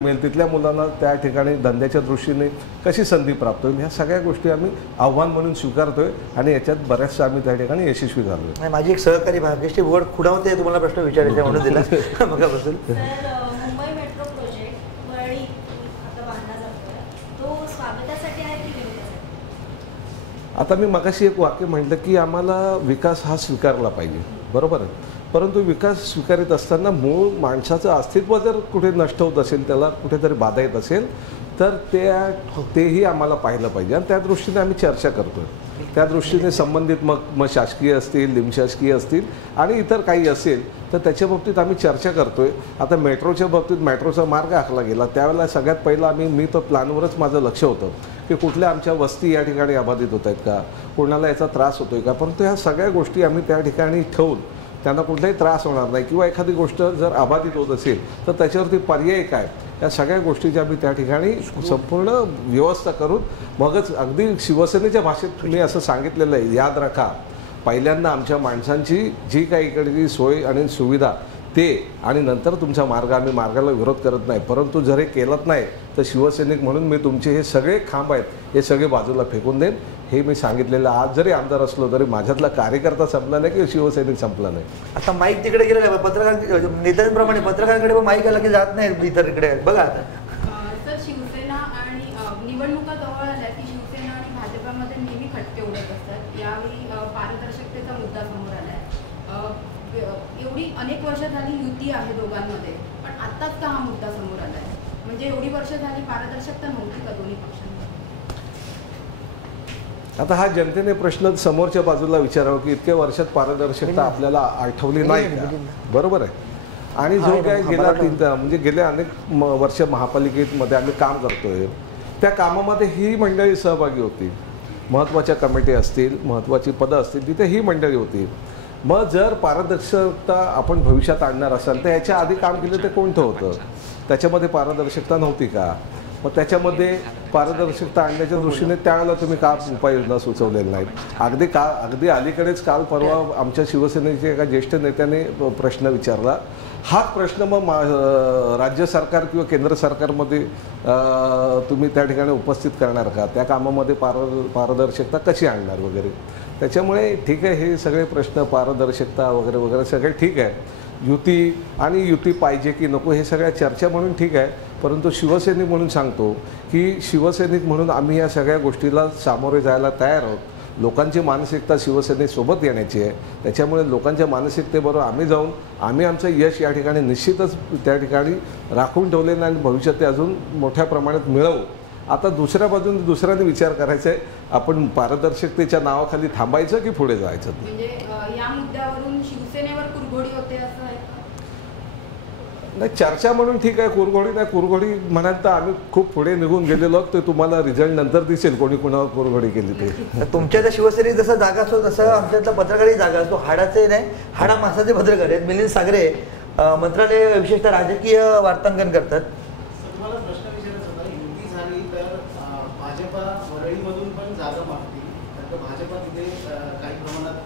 मिळेल, तिथल्या मुलांना त्या ठिकाणी धंद्याच्या दृष्टीने कशी संधी प्राप्त होईल, ह्या सगळ्या गोष्टी आम्ही आव्हान म्हणून स्वीकारतोय आणि याच्यात बऱ्याचशा आम्ही त्या ठिकाणी यशस्वी झालोय. माझी एक सहकारी भाग्यश्री बोर्ड खुणावते तुम्हाला प्रश्न विचारायचा म्हणून दिला मगापासून. मुंबई मेट्रो प्रोजेक्ट वरळी आता बांधला जातोय, तो स्वागतासाठी आहे की विरोधासाठी? आता मी मगाशी एक वाक्य म्हटलं की आम्हाला विकास हा स्वीकारला पाहिजे, बरोबर आहे. परंतु विकास स्वीकारित असताना मूळ माणसाचं अस्तित्व जर कुठे नष्ट होत असेल, त्याला कुठेतरी बाधा येत असेल, तर तेही आम्हाला पाहिलं पाहिजे आणि त्या दृष्टीने आम्ही चर्चा करतोय. त्या दृष्टीने संबंधित मग शासकीय असतील, निमशासकीय असतील आणि इतर काही असेल तर त्याच्या बाबतीत आम्ही चर्चा करतोय. आता मेट्रोच्या बाबतीत मेट्रोचा मार्ग आखला गेला त्यावेळेला सगळ्यात पहिलं मी तर प्लॅनवरच माझं लक्ष होतं की कुठल्या आमच्या वस्ती या ठिकाणी अबाधित होत आहेत का, कोणाला याचा त्रास होतोय का. परंतु ह्या सगळ्या गोष्टी आम्ही त्या ठिकाणी ठेवून त्यांना कुठलाही त्रास होणार नाही किंवा एखादी गोष्ट जर अबाधित होत असेल तर त्याच्यावरती पर्याय काय, या सगळ्या गोष्टीची आम्ही त्या ठिकाणी संपूर्ण व्यवस्था करून मगच अगदी शिवसेनेच्या भाषेत मी असं सांगितलेलं आहे, याद राखा पहिल्यांदा आमच्या माणसांची जी काही इकडची सोय आणि सुविधा ते आणि नंतर तुमचा मार्ग. आम्ही मार्गाला विरोध करत नाही, परंतु जर हे केलंच नाही तर शिवसैनिक म्हणून मी तुमचे हे सगळे खांब आहेत हे सगळे बाजूला फेकून देईन, हे मी सांगितलेलं. आज जरी आमदार असलो तरी माझ्यातला कार्यकर्ता संपला नाही किंवा शिवसैनिक संपला नाही. आता माईक तिकडे गेलेला आहे, पत्रकार नेत्यांप्रमाणे पत्रकारांकडे पण माईक आला की जात नाही इतर इकडे बघा. आता सर, शिवसेना आणि निवडणुका जवळ आल्या की शिवसेना आणि भाजपामध्ये नेहमी खटके उडत असतात. यावेळी पारदर्शकतेचा मुद्दा समोर आलाय. एवढी अनेक वर्ष झाली युती आहे दोघांमध्ये, पण आत्ताच का हा मुद्दा समोर आलाय? म्हणजे एवढी वर्ष झाली पारदर्शकता नव्हती का दोन्ही पक्षांमध्ये? आता हा जनतेने प्रश्न समोरच्या बाजूला विचारावा की इतक्या वर्षात पारदर्शकता आपल्याला आठवली नाही का, बरोबर आहे. आणि जो काय गेल्या अनेक वर्ष महापालिकेमध्ये आम्ही काम करतोय त्या कामामध्ये ही मंडळी सहभागी होती. महत्त्वाच्या कमिटी असतील, महत्त्वाची पदं असतील, तिथे ही मंडळी होती. मग जर पारदर्शकता आपण भविष्यात आणणार असाल तर याच्या आधी काम केलं ते कोणतं होतं, त्याच्यामध्ये पारदर्शकता नव्हती का? मग त्याच्यामध्ये पारदर्शकता आणण्याच्या दृष्टीने त्यावेळेला तुम्ही का उपाययोजना सुचवलेल्या नाहीत? अगदी अलीकडेच काल परवा आमच्या शिवसेनेच्या एका ज्येष्ठ नेत्याने प्रश्न विचारला. हाच प्रश्न मग राज्य सरकार किंवा केंद्र सरकारमध्ये तुम्ही त्या ठिकाणी उपस्थित करणार का? त्या कामामध्ये पारदर्शकता कशी आणणार वगैरे. त्याच्यामुळे ठीक आहे, हे सगळे प्रश्न पारदर्शकता वगैरे वगैरे सगळे ठीक आहे. युती पाहिजे की नको हे सगळ्या चर्चा म्हणून ठीक आहे, परंतु शिवसैनिक म्हणून सांगतो की शिवसैनिक म्हणून आम्ही या सगळ्या गोष्टीला सामोरे जायला तयार आहोत. लोकांची मानसिकता शिवसेनेसोबत येण्याची आहे, त्याच्यामुळे लोकांच्या मानसिकतेबरोबर आम्ही जाऊन आम्ही आमचं यश या ठिकाणी निश्चितच त्या ठिकाणी राखून ठेवलेलं आणि भविष्यात ते अजून मोठ्या प्रमाणात मिळवू. आता दुसऱ्या बाजूने दुसऱ्याने विचार करायचा आहे, आपण पारदर्शकतेच्या नावाखाली थांबायचं की पुढे जायचं. म्हणजे या मुद्द्यावरून शिवसेनेवर कुरघोडी होते असं आहे? नाही, चर्चा म्हणून ठीक आहे, कुरघोडी नाही. कुरघोडी म्हणाल तर आम्ही खूप पुढे निघून गेलेलो ते तुम्हाला रिझल्ट नंतर दिसेल कोणी कुणावर कुरघोडी केली ते. तुमच्या त्या शिवसेनेत जसा जागा असतो तसं आमच्यातला पत्रकारही जागा असतो. हाडाचे नाही, हाडा मासाचे पत्रकार आहेत. मिलिंद सागरे मंत्रालय विशेषतः राजकीय वार्तांकन करतात. वरळीमधून पण जागा मागतील, कारण भाजपा तिथे काही प्रमाणात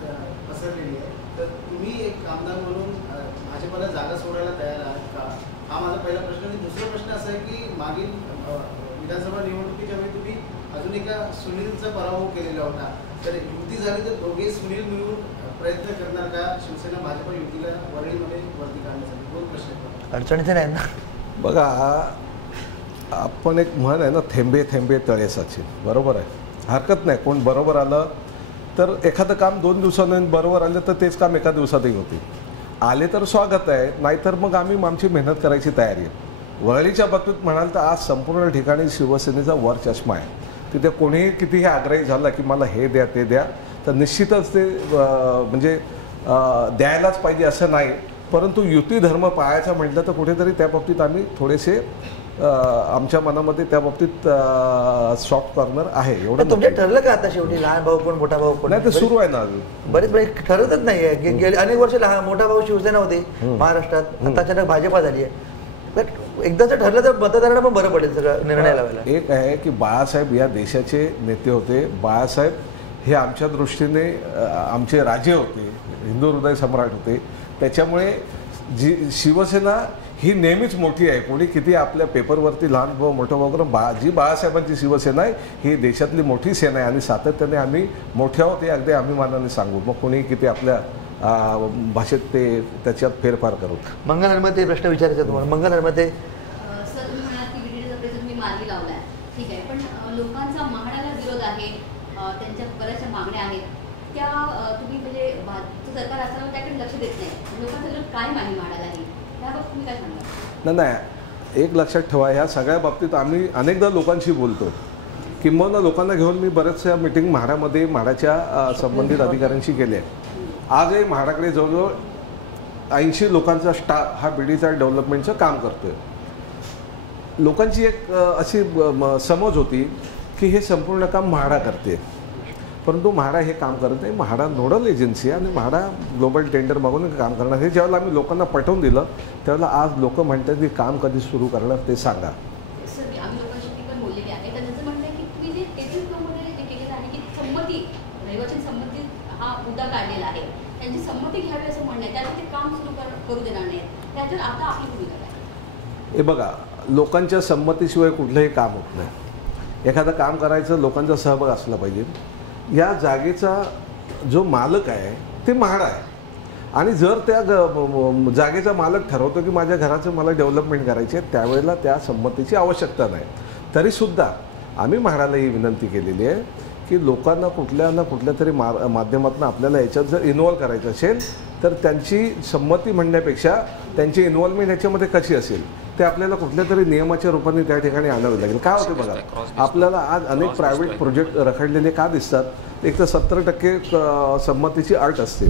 पसरलेली आहे. तर तुम्ही एक आमदार म्हणून भाजपला जागा सोडायला तयार आहात का? हा माझा पहिला प्रश्न. आणि दुसरा प्रश्न असा आहे की मागील विधानसभा निवडणुकीच्या वेळी तुम्ही अजून एका सुनीलचा पराभव केलेला होता, तर युती झाली तर दोघे सुनील मिळून प्रयत्न करणार का शिवसेना भाजपा युतीला वरळीमध्ये वरती काढण्यासाठी? दोन प्रश्न. अडचणीचे नाही ना. बघा, आपण एक म्हण आहे ना, थेंबे थेंबे तळे साचे, बरोबर आहे. हरकत नाही, कोण बरोबर आलं तर एखादं काम 2 दिवसांनी बरोबर आलं तर तेच काम एका दिवसातही होते. आले तर स्वागत आहे, नाहीतर मग आम्ही आमची मेहनत करायची तयारी आहे. वरळीच्या बाबतीत म्हणाल तर आज संपूर्ण ठिकाणी शिवसेनेचा वर चष्मा आहे. तिथे कोणीही कितीही आग्रही झाला की मला हे द्या ते द्या तर निश्चितच ते म्हणजे द्यायलाच पाहिजे असं नाही. परंतु युती धर्म पाळायचा म्हटलं तर कुठेतरी त्या बाबतीत आम्ही थोडेसे आमच्या मनामध्ये त्या बाबतीत सॉफ्ट कॉर्नर आहे. एवढं तुमच्या ठरलं का आता शेवटी लहान भाऊ कोण मोठा भाऊ कोण? नाही, ते सुरू आहे ना अजून. बरेच ठरतच नाही आहे. गेले अनेक वर्ष लहान मोठा भाऊ शिवसेना होती महाराष्ट्रात, आता अचानक भाजपा झाली आहे. एकदाच ठरलं तर मतदारांना पण बरं पडेल सगळं निर्णय लावायला. एक आहे की बाळासाहेब या देशाचे नेते होते. बाळासाहेब हे आमच्या दृष्टीने आमचे राजे होते, हिंदू हृदय सम्राट होते. त्याच्यामुळे शिवसेना ही नेहमीच मोठी आहे. कोणी किती आपल्या पेपरवरती लहान मोठं वगैरे जी बाळासाहेबांची शिवसेना आहे ही देशातली मोठी सेना आहे आणि सातत्याने आम्ही मोठे आहोत हे अगदी अभिमानाने सांगू. मग कोणी किती आपल्या भाषेत ते त्याच्यात फेरफार करू. मंगल हनुमते प्रश्न विचारायचा तुम्हाला. मंगल हनुमते. सर तुम्ही म्हणाल की विधीचा प्रश्न तुम्ही मार्गी लावलाय, ठीक आहे, पण लोकांचा म्हाडाला विरोध आहे, त्यांच्या बऱ्याचशा मागण्या आहेत, त्या तुम्ही म्हणजे भाजपचं सरकार असल्यावर त्याकडे लक्ष देत नाही. लोकांचा विरोध काय आहे म्हाडालाही, त्याबाबत तुम्ही काय सांगाल? नाही, एक लक्षात ठेवा, ह्या सगळ्या बाबतीत आम्ही अनेकदा लोकांशी बोलतो. किंबहुना लोकांना घेऊन मी बऱ्याचशा मिटिंग म्हाडामध्ये म्हाडाच्या संबंधित अधिकाऱ्यांशी केले आहे. आजही म्हाडाकडे जवळजवळ 80 लोकांचा स्टाफ हा बीडीचा डेव्हलपमेंटचं काम करतो आहे. लोकांची एक अशी समज होती की हे संपूर्ण काम म्हाडा करते, परंतु म्हाडा हे काम करत नाही. म्हाडा नोडल एजन्सी आहे आणि म्हाडा ग्लोबल टेंडर मागून काम करणार. हे ज्यावेळेला आम्ही लोकांना पटवून दिलं त्यावेळेला आज लोक म्हणतात की काम कधी सुरू करणार ते सांगा. सर आम्ही लोकांशी पण बोललेले आहे, त्यांचं म्हणणं आहे की तुम्ही जे 18 फ्लोमध्ये जे केलेलं आहे की संमती, रहिवासी संमती हा मुद्दा काढलेला आहे, त्यांची संमती घ्यावी असं म्हणणं आहे, त्यामुळे ते काम सुरू करू देणार नाही. त्याच्यावर आता आपली भूमिका काय? हे बघा, लोकांच्या संमतीशिवाय कुठलंही काम होत नाही. एखादं काम करायचं लोकांचा सहभाग असला पाहिजे. या जागेचा जो मालक आहे ते म्हाडा आहे आणि जर त्या जागेचा मालक ठरवतो की माझ्या घराचं मला डेव्हलपमेंट करायची आहे, त्यावेळेला त्या संमतीची आवश्यकता नाही. तरीसुद्धा आम्ही म्हाडाला ही विनंती केलेली आहे की लोकांना कुठल्या ना कुठल्या तरी माध्यमातून आपल्याला याच्यात जर इन्व्हॉल्व करायचं असेल तर त्यांची संमती म्हणण्यापेक्षा त्यांची इन्व्हॉल्वमेंट याच्यामध्ये कशी असेल ते आपल्याला कुठल्या तरी नियमाच्या रूपाने त्या ठिकाणी आणावे लागेल. काय होते बघा, आपल्याला आज अनेक प्रायव्हेट प्रोजेक्ट रखडलेले का दिसतात? एक तर 70% संमतीची अट असते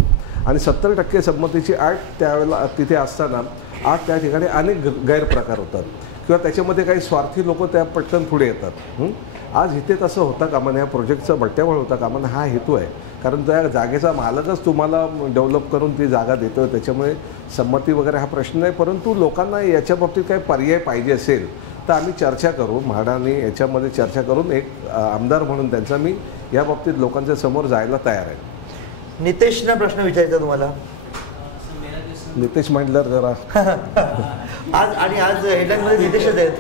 आणि 70% संमतीची अट त्यावेळेला तिथे असताना आज त्या ठिकाणी अनेक गैरप्रकार होतात किंवा त्याच्यामध्ये काही स्वार्थी लोक त्या पटकन पुढे येतात. आज इथे तसं होता कामा नये, या प्रोजेक्टचा बट्ट्याबळ होता कामा नये हा हेतू आहे. कारण त्या जागेचा मालकच तुम्हाला डेव्हलप करून ती जागा देतो, त्याच्यामुळे संमती वगैरे हा प्रश्न नाही. परंतु लोकांना याच्या बाबतीत काही पर्याय पाहिजे असेल तर आम्ही चर्चा करू. म्हाडाने याच्यामध्ये चर्चा करून एक आमदार म्हणून त्यांचा मी या बाबतीत लोकांच्या समोर जायला तयार आहे. नितेशना प्रश्न विचारायचा तुम्हाला. नितेश म्हटल्यावर जरा आज आणि आज हेडलाईनमध्ये नितेशच आहेत.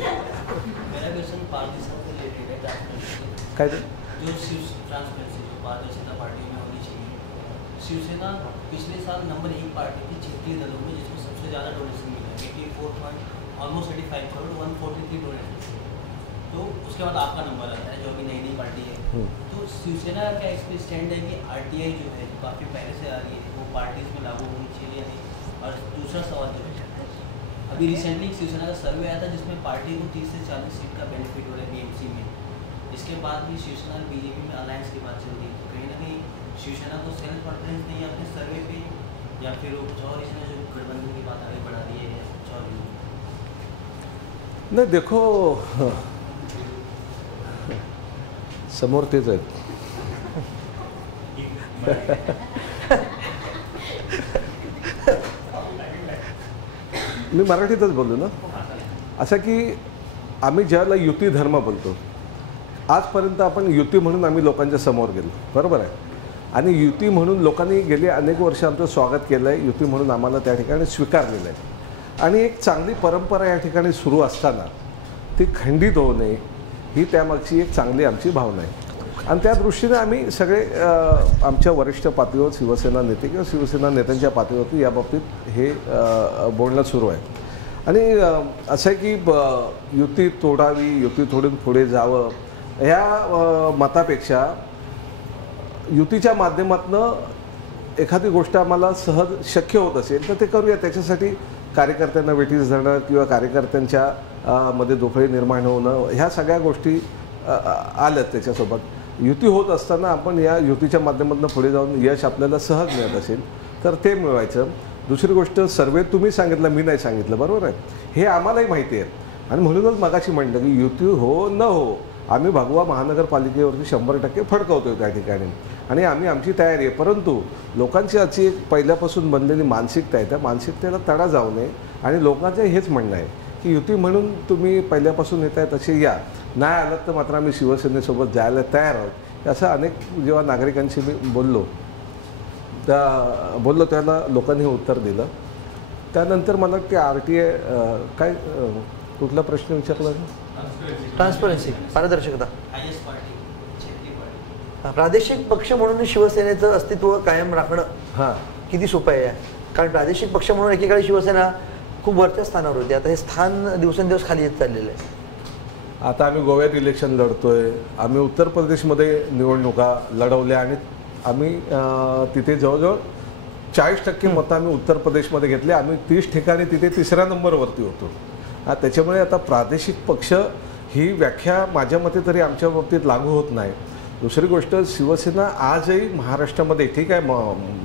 काय ते शिवसेना पिछले साल नंबर 1 पार्टी थी 36 दलों में, जिसमें सबसे ज़्यादा डोनेशन मिला, 85 करोड़ 143 डोनेशन. तो उसके बाद आपका नंबर आता है जो अभी नई पार्टी है. तो शिवसेना का क्या स्टैंड है कि RTI जो है काफ़ी पहले से आ रही है वो पार्टीज में लागू होनी चाहिए नहीं? और दूसरा सवाल जो है, अभी रिसेंटली शिवसेना का सर्वे आया था जिसमें पार्टी को 30 से 40 सीट का बेनिफिट हो रहा है BMC में. इसके बाद भी शिवसेना और BJP में अलायंस की बात चल रही है. तो कहीं ना कहीं शिवसेना को सेल्फ प्रेफरेंस नहीं है अपने सर्वे पे, या फिर वो कुछ और इसने जो गठबंधन की बात आगे बढ़ा दी है या कुछ और? नहीं, देखो समोर तेच आहेत. मी मराठीतच बोललो ना. असं की आम्ही ज्याला युती धर्म बोलतो, आजपर्यंत आपण युती म्हणून आम्ही लोकांच्या समोर गेलो, बरोबर आहे. आणि युती म्हणून लोकांनी गेली अनेक वर्ष आमचं स्वागत केलं आहे. युती म्हणून आम्हाला त्या ठिकाणी स्वीकारलेलं आहे आणि एक चांगली परंपरा या ठिकाणी सुरू असताना ती खंडित होऊ नये ही त्यामागची एक चांगली आमची भावना आहे. आणि त्या दृष्टीने आम्ही सगळे आमच्या वरिष्ठ पातळीवर शिवसेना नेते किंवा शिवसेना नेत्यांच्या पातळीवरती याबाबतीत हे बोलणं सुरू आहे. आणि असं आहे की युती तोडावी, युती तोडून पुढे जावं ह्या मतापेक्षा युतीच्या माध्यमातून एखादी गोष्ट आम्हाला सहज शक्य होत असेल तर ते करूया. त्याच्यासाठी कार्यकर्त्यांना वेठीस धरणं किंवा कार्यकर्त्यांच्या मध्ये दुफळी निर्माण होणं ह्या सगळ्या गोष्टी आल्यात त्याच्यासोबत. युती होत असताना आपण या युतीच्या माध्यमातून पुढे जाऊन यश आपल्याला सहज मिळत असेल तर ते मिळवायचं. दुसरी गोष्ट, सर्वे तुम्ही सांगितलं, मी नाही सांगितलं, बरोबर आहे, हे आम्हालाही माहिती आहे. आणि म्हणूनच मगाशी म्हटलं की युती हो न हो आम्ही भगवा महानगरपालिकेवरती 100% फडकवतोय त्या ठिकाणी आणि आम्ही आमची तयारी आहे. परंतु लोकांची आजची एक पहिल्यापासून बनलेली मानसिकता आहे, त्या मानसिकतेला तडा जाऊ नये. आणि लोकांचं हेच म्हणणं आहे की युती म्हणून तुम्ही पहिल्यापासून येत आहे तसे या, नाही आलं तर मात्र आम्ही शिवसेनेसोबत जायला तयार आहोत. असं अनेक जेव्हा नागरिकांशी मी बोललो त्याला लोकांनी उत्तर दिलं. त्यानंतर मला ते RTI काय कुठला प्रश्न विचारला? ट्रान्सपरन्सी, पारदर्शकता. Highest party Chhetri party. प्रादेशिक पक्ष म्हणून शिवसेनेचं अस्तित्व कायम राखणं हां, किती सोपं आहे? कारण प्रादेशिक पक्ष म्हणून एकेकाळी शिवसेना खूप वरच्या स्थानावर होती. आता हे स्थान दिवसेंदिवस खाली येत चाललेलं आहे. आता आम्ही गोव्यात इलेक्शन लढतोय, आम्ही उत्तर प्रदेशमध्ये निवडणुका लढवल्या आणि आम्ही तिथे जवळजवळ 40% मतं आम्ही उत्तर प्रदेशमध्ये घेतले. आम्ही 30 ठिकाणी तिथे 3ऱ्या नंबरवरती होतो. त्याच्यामुळे आता प्रादेशिक पक्ष ही व्याख्या माझ्या मते तरी आमच्या बाबतीत लागू होत नाही. दुसरी गोष्ट, शिवसेना आजही महाराष्ट्रामध्ये ठीक आहे,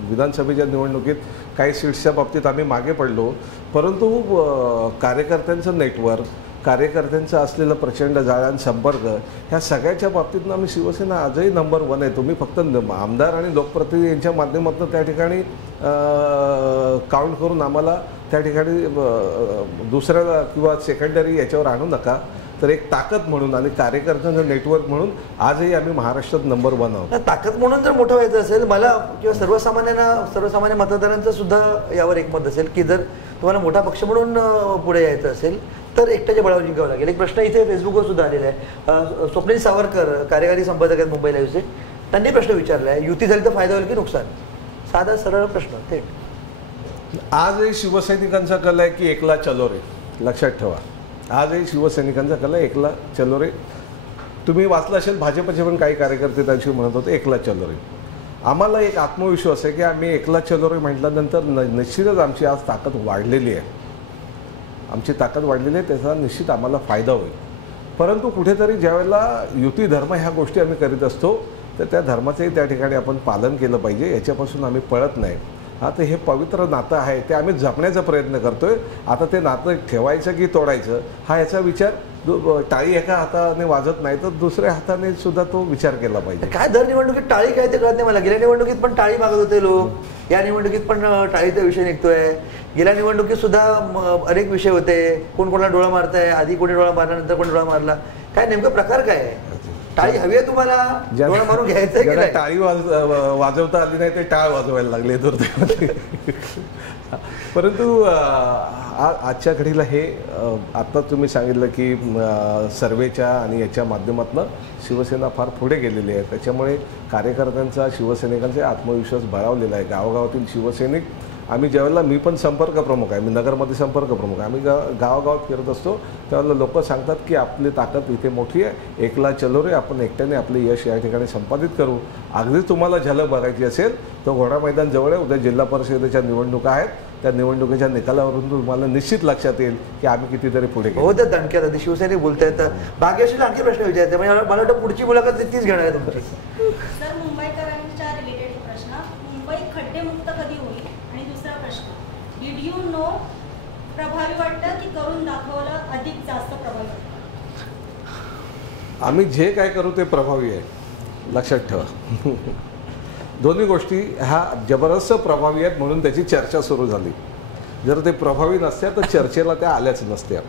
विधानसभेच्या निवडणुकीत काही सीट्सच्या बाबतीत आम्ही मागे पडलो, परंतु कार्यकर्त्यांचं नेटवर्क, कार्यकर्त्यांचं असलेलं प्रचंड जाळ्यान संपर्क, ह्या सगळ्याच्या बाबतीतनं आम्ही शिवसेना आजही नंबर 1 आहे. तुम्ही फक्त आमदार आणि लोकप्रतिनिधी यांच्या माध्यमातून त्या ठिकाणी काउंट करून आम्हाला त्या ठिकाणी दुसऱ्या किंवा सेकंडरी याच्यावर आणू नका. तर एक ताकद म्हणून आणि कार्यकर्त्यांचं नेटवर्क म्हणून आजही आम्ही महाराष्ट्रात नंबर 1 आहोत. ताकद म्हणून जर मोठं व्हायचं असेल, मला किंवा सर्वसामान्य मतदारांचं सुद्धा यावर एकमत असेल की जर तुम्हाला मोठा पक्ष म्हणून पुढे यायचं असेल तर एकट्याच्या बळावर जिंकावं लागेल. एक प्रश्न इथे फेसबुकवर सुद्धा आलेला आहे. स्वप्नील सावरकर कार्यकारी संपादक आहेत मुंबई लाईव्हचे, त्यांनी प्रश्न विचारला आहे, युती झाली तर फायदा होईल की नुकसान? साधा सरळ प्रश्न थेट. आजही शिवसैनिकांचा कल आहे की एकला चलो रे. लक्षात ठेवा, आजही शिवसैनिकांचा कल आहे एकला चलो रे. तुम्ही वाचलं असेल, भाजपचे पण काही कार्यकर्ते त्यांशी म्हणत होते एकला चलो रे. आम्हाला एक आत्मविश्वास आहे की आम्ही एकला चलो रे म्हटल्यानंतर निश्चितच आमची आज ताकद वाढलेली आहे. आमची ताकद वाढलेली आहे, त्याचा निश्चित आम्हाला फायदा होईल. परंतु कुठेतरी ज्यावेळेला युती धर्म ह्या गोष्टी आम्ही करीत असतो तर त्या धर्माचंही त्या ठिकाणी आपण पालन केलं पाहिजे. याच्यापासून आम्ही पळत नाही. आता हे पवित्र नातं आहे ते आम्ही जपण्याचा प्रयत्न करतोय. आता ते नातं ठेवायचं की तोडायचं हा याचा विचार टाळी एका हाताने वाजत नाही तर दुसऱ्या हाताने सुद्धा तो विचार केला पाहिजे. काय दर निवडणुकीत टाळी काय ते कळत नाही मला. गेल्या निवडणुकीत पण टाळी मागत होते लोक, या निवडणुकीत पण टाळीचा विषय निघतोय. गेल्या निवडणुकीत सुद्धा अनेक विषय होते, कोण कोणाला डोळा मारताय, आधी कोणी डोळा मारला नंतर कोणी डोळा मारला. काय नेमका प्रकार काय आहे? टाळी हवी आहे तुम्हाला, डोळा मारून घ्यायचं की नाही? टाळी वाजवता आली नाही ते टाळ वाजवायला लागले दुर्दैवाने. परंतु आजच्या घडीला हे आत्ता तुम्ही सांगितलं की सर्वेच्या आणि याच्या माध्यमातून शिवसेना फार पुढे गेलेली आहे. त्याच्यामुळे कार्यकर्त्यांचा, शिवसैनिकांचा आत्मविश्वास बळावलेला आहे. गावोगावातील शिवसैनिक आम्ही ज्यावेळेला, मी पण संपर्क प्रमुख आहे, मी नगरमध्ये संपर्क प्रमुख आहे, आम्ही गावागावात फिरत असतो त्यावेळेला लोक सांगतात की आपली ताकद इथे मोठी आहे, एकला चलो रे, आपण एकट्याने आपले यश या ठिकाणी संपादित करू. अगदी तुम्हाला झलक बघायची असेल तर घोडा मैदान जवळ आहे, उद्या जिल्हा परिषदेच्या निवडणुका आहेत, त्या निवडणुकीच्या निकालावरून तुम्हाला निश्चित लक्षात येईल की आम्ही कितीतरी पुढे गेलो. हो, त्या दणक्यात आधी शिवसैनिक बोलतायत. भाग्यश्रीला आणखी प्रश्न विचारायचे, म्हणजे मला वाटतं पुढची मुलाखत तीच घेणार आहे तुमची. सर, मुंबईकरांच्या रिलेटेड प्रश्न, मुंबई खड्डेमुक्त कधी होईल? आणि दुसरा प्रश्न, डिड यू नो प्रभावी वाटतं की करून दाखवलं अधिक जास्त प्रभावी वाटतं? आम्ही जे काय करू ते प्रभावी आहे, लक्षात ठेवा. दोन्ही गोष्टी ह्या जबरदस्त प्रभावी आहेत म्हणून त्याची चर्चा सुरू झाली. जर ते प्रभावी नसत्या तर चर्चेला त्या आल्याच नसत्या.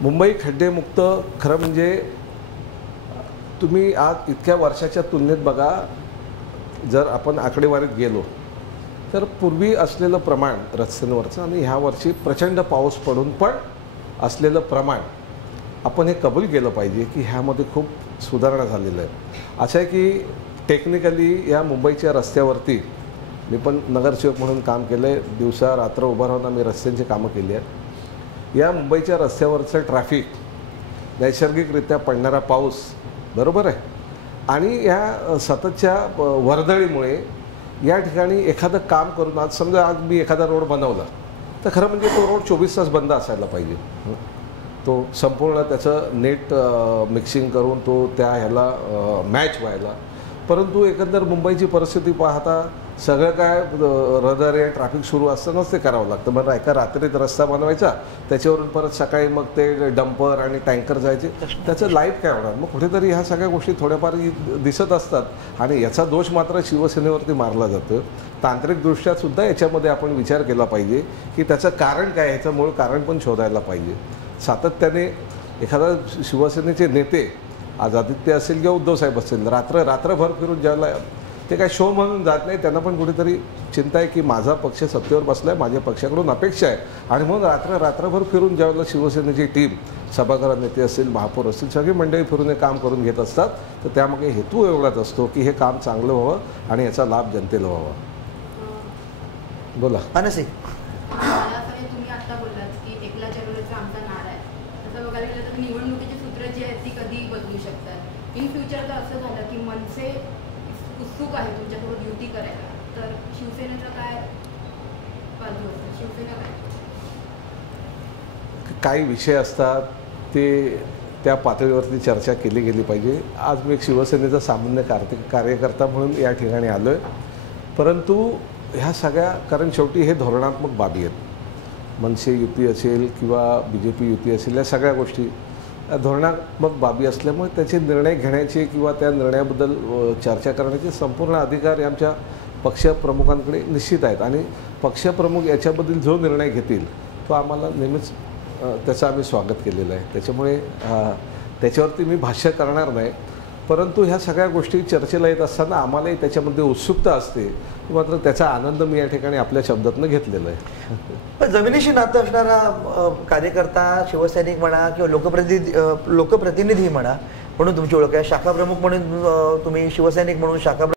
मुंबई खड्डेमुक्त खरं म्हणजे तुम्ही आज इतक्या वर्षाच्या तुलनेत बघा, जर आपण आकडेवारीत गेलो तर पूर्वी असलेलं प्रमाण रस्त्यांवरचं आणि ह्या वर्षी प्रचंड पाऊस पडून पण असलेलं प्रमाण आपण हे कबूल केलं पाहिजे की ह्यामध्ये खूप सुधारणा झालेलं आहे. असं आहे की टेक्निकली या मुंबईच्या रस्त्यावरती मी पण नगरसेवक म्हणून काम केलं आहे, दिवसा रात्र उभं राहून आम्ही रस्त्यांची कामं केली आहेत. या मुंबईच्या रस्त्यावरचं ट्रॅफिक, नैसर्गिकरित्या पडणारा पाऊस, बरोबर आहे, आणि या सततच्या वर्दळीमुळे या ठिकाणी एखादं काम करून, आज समजा आज मी एखादा रोड बनवला तर खरं म्हणजे तो रोड 24 तास बंद असायला पाहिजे. तो संपूर्ण त्याचं नेट मिक्सिंग करून तो त्या ह्याला मॅच व्हायला. परंतु एकंदर मुंबईची परिस्थिती पाहता सगळं काय रहदारी ट्रॅफिक सुरू असतानाच ते करावं लागतं. मग एका रात्रीत रस्ता बनवायचा, त्याच्यावरून परत सकाळी मग ते डंपर आणि टँकर जायचे, त्याचं लाईफ काय होणार? मग कुठेतरी ह्या सगळ्या गोष्टी थोड्याफार दिसत असतात आणि याचा दोष मात्र शिवसेनेवरती मारला जातो. तांत्रिकदृष्ट्या सुद्धा याच्यामध्ये आपण विचार केला पाहिजे की त्याचं कारण काय, ह्याचं मूळ कारण पण शोधायला पाहिजे. सातत्याने एखादा शिवसेनेचे नेते, आज आदित्य असेल किंवा उद्धव साहेब असेल, रात्रभर फिरून ज्याला ते काय शो म्हणून जात नाही. त्यांना पण कुठेतरी चिंता आहे की माझा पक्ष सत्तेवर बसला आहे, माझ्या पक्षाकडून अपेक्षा आहे. आणि म्हणून रात्रभर फिरून ज्यावेळेला शिवसेनेची टीम, सभागृह नेते असतील, महापौर असतील, सगळी मंडळी फिरून हे काम करून घेत असतात. तर त्यामागे हेतू एवढाच असतो की हे काम चांगलं व्हावं आणि याचा लाभ जनतेला व्हावा. बोला. मानसी. मला असं काही तुम्ही आता बोललात की एकला चळवळीचा आमचा नारा आहे. तसं बघायला गेलं तर निवडणुकीची सूत्र जी आहेत ती कधीही बदलू शकतात. इन फ्युचर तर असं झालं की मनसे उत्सुक आहे तुमच्यासोबत युती करायला, तर शिवसेनेचं काय बाजू असतं? शिवसेना काय? काही विषय असतात ते त्या पातळीवरती चर्चा केली गेली पाहिजे. आज मी एक शिवसेनेचा सामान्य कार्यकर्ता म्हणून या ठिकाणी आलो आहे. परंतु ह्या सगळ्या, कारण शेवटी हे धोरणात्मक बाबी आहेत. मनसे युती असेल किंवा BJP युती असेल, या सगळ्या गोष्टी धोरणात्मक बाबी असल्यामुळे त्याचे निर्णय घेण्याचे किंवा त्या निर्णयाबद्दल चर्चा करण्याचे संपूर्ण अधिकार हे आमच्या पक्षप्रमुखांकडे निश्चित आहेत. आणि पक्षप्रमुख याच्याबद्दल जो निर्णय घेतील तो आम्हाला नेहमीच त्याचं आम्ही स्वागत केलेलं आहे. त्याच्यामुळे त्याच्यावरती मी भाष्य करणार नाही. परंतु ह्या सगळ्या गोष्टी चर्चेला येत असताना आम्हालाही त्याच्यामध्ये उत्सुकता असते. मात्र त्याचा आनंद मी या ठिकाणी आपल्या शब्दातनं घेतलेला आहे. पण जमिनीशी नातं असणारा कार्यकर्ता, शिवसैनिक म्हणा किंवा लोकप्रतिनिधी म्हणा म्हणून तुमची ओळख आहे. शाखा प्रमुख म्हणून तुम्ही शिवसैनिक म्हणून शाखा